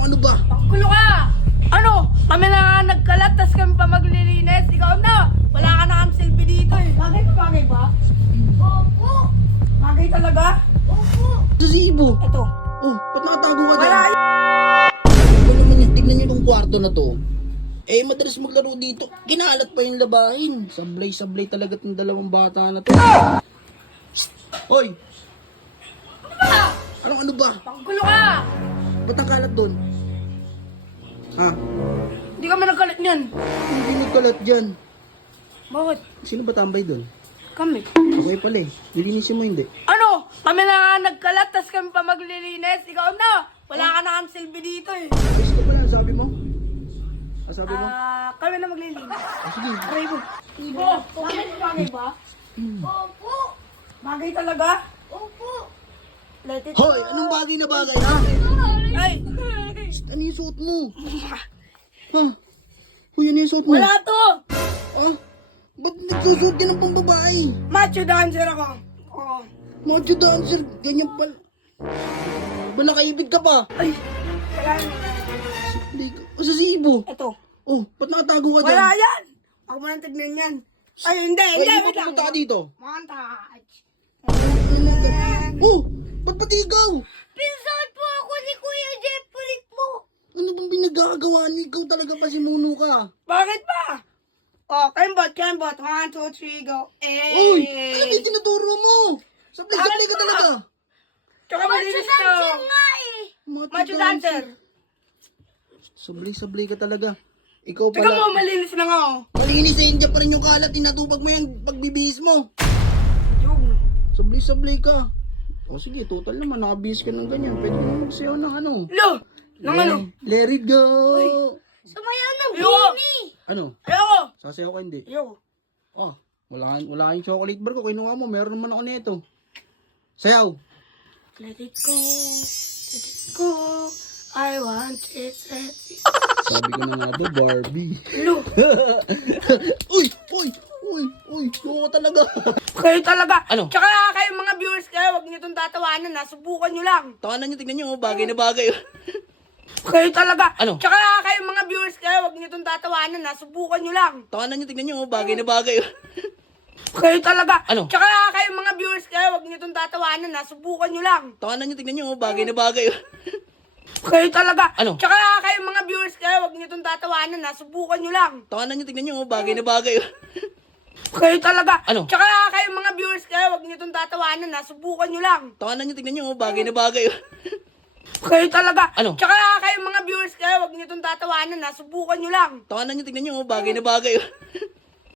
ano ba? Pangkulo ka! Ano? Kami na nga nagkalat, tas kami pa maglilinis. Ikaw na! Wala ka na kang silbi dito eh. Bagay pa, bagay ba? Opo! Bagay talaga? Opo! Sa Zibo. Ito. Oh, ba't nakatago ka dyan? Wala Ano naman yun? Tignan nyo itong kwarto na to. Eh, madalas maglaro dito. Kinalat pa yung labahin. Sablay-sablay talaga itong dalawang bata na to. Shh! Hoy! Ano ba? Pangkulo ka! Ba't ang kalat doon? Ha? Hindi kami nagkalat niyan. Hindi nagkalat dyan. Bakit? Sino ba tambay doon? Kami. Okay pala eh. Lilinisin mo hindi. Ano? Kami na nga nagkalat, tas kami pa maglilinis. Ikaw na! Wala ka na kang silbi dito eh. Ayos ka pala, sabi mo? Sabi mo? Kami na maglilinis. Sige. Aray mo. Ibo, bagay ba? Opo. Bagay talaga? Opo. Let it Hoy! Anong bagay na bagay, ha? Ay! Ano yung suot mo? Ha? Hoy, ano yung suot mo? Wala to! Ah? Ba't nagsusuot ka ng pambabae? Macho dancer ako. Oo. Macho dancer, ganyan pala. Ba nakaibig ka pa? Ay! Wala yan. Hindi ka. O sa Zibo. Ito. Oh, ba't nakatago ka dyan? Wala yan! Ako mo nang tignan yan. Ay, hindi, Ay, hindi. di ba Wait lang. pumunta ka dito? Montage. Oh, ba't pati ikaw? Pinsan po ako ni Kuya Jeffrey po. Ano bang pinagkakagawa niyo? Ikaw talaga pa si Muno ka. Bakit ba? Oh, kembot. 1, 2, 3, go. Uy! Ano ba yung tinuturo mo? Sablay-sablay ka talaga. Tsaka malinis to. Macho dancer. Sablay-sablay ka talaga. Ikaw Tsaka pala. mo, malinis na nga ako. Malinis sa India pa rin yung kalat. Tinatupag mo yung pagbibihis mo. Yung. Sablay-sablay ka. O sige, total naman. Nakabihis ka ng ganyan. Pwede mo magsayaw ng ano. Lo! Nang ano? Let it go. Sumayaw ng bini! Ano? Ayoko! Sasayaw ka hindi? Ayoko. Oh, wala yung chocolate bar ko. Kinuha mo. Meron naman ako nito. Sayaw. Let it go. Let it go. I want it. Let it Sabi ko na nga ba, Barbie. Lo! Uy! Loko talaga. Kayo talaga. Ano? Tsaka kayo mga viewers kayo, huwag niyo itong tatawanan ha. Subukan niyo lang. Tawanan nyo, tignan nyo. Bagay na bagay. Kayo talaga. Ano? Tsaka kayo mga viewers kayo, huwag niyo itong tatawanan ha. Subukan niyo lang. Tawanan nyo, tignan nyo. Bagay na bagay. Kayo talaga. Ano? Tsaka kayo mga viewers kayo, huwag niyo itong tatawanan ha. Subukan niyo lang. Tawanan nyo, tignan nyo. Bagay na bagay. Kayo talaga. Ano? Tsaka kayo mga viewers kayo, huwag niyo itong tatawanan ha. Subukan niyo lang. Tawanan nyo, tignan nyo. Bagay na bagay. Kayo talaga. Ano? Tsaka kayo mga viewers kayo, huwag niyo itong tatawanan ha. Subukan niyo lang. Tawanan nyo, tignan nyo. Bagay na bagay. Kayo talaga. Ano? Tsaka kayo mga viewers kayo, huwag niyo itong tatawanan ha. Subukan niyo lang. Tawanan nyo, tignan nyo. Bagay na bagay.